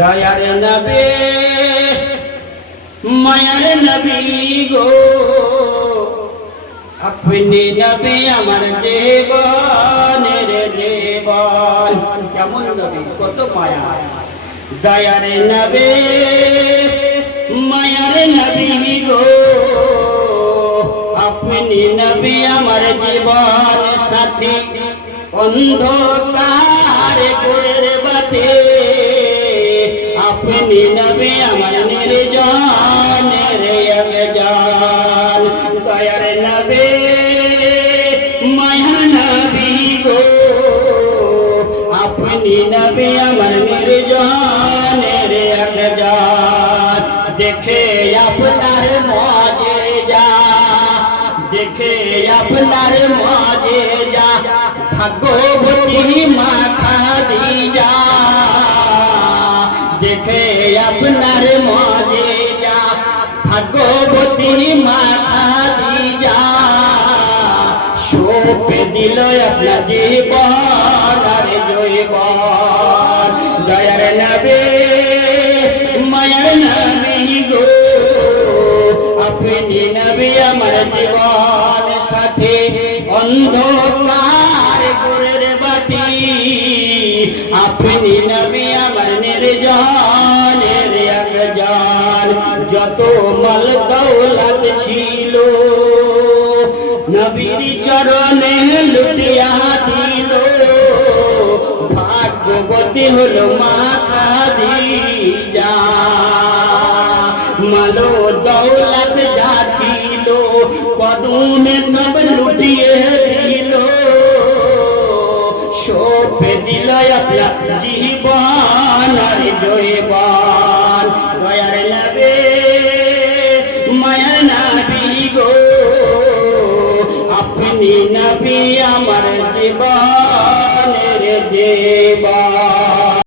দয়ার নবী মায়ার নবী গো আপনি নবী আমার জীবনের জীবন। কেমন নবী, কত মায়া। দয়ার নবী মায়ার নবী গো আপনি নবী আমার জীবন সাথী। অন্ধকার গোরের বাতে আপনি নবী আমার নির্জনের একজন। দয়ার নবী মায়ার নবী গো আপনি নবী আমার নির্জনের একজন। দেখে আপনার মজেজা, দেখে আপনার মজেজা ভাগ্যবতী মা খাদিজা। দেখে আপনার মজেজা ভাগ্যবতী মা খাদিজা। সঁপে দিল আপনার জীবন আর জৈবন। দয়ার নবী মায়ার নবী গো আপনি নবী আমার জীবন সাথী। অন্ধকার গোরের বাতি আপনি নবী আমার নির্জনের একজন। যত মাল দৌলত ছিল নবীর চরণে লুটিয়া দিল। ভাগ্যবতী হলো মা খাদিজা। মালো দৌলত যা ছিল কদমে সব লুটিয়ে দিল। সঁপে দিল আপনার জীবন আর জৈবন। দয়ার নবী মায়ার নবী গো আপনি নবী আমার জীবনের যে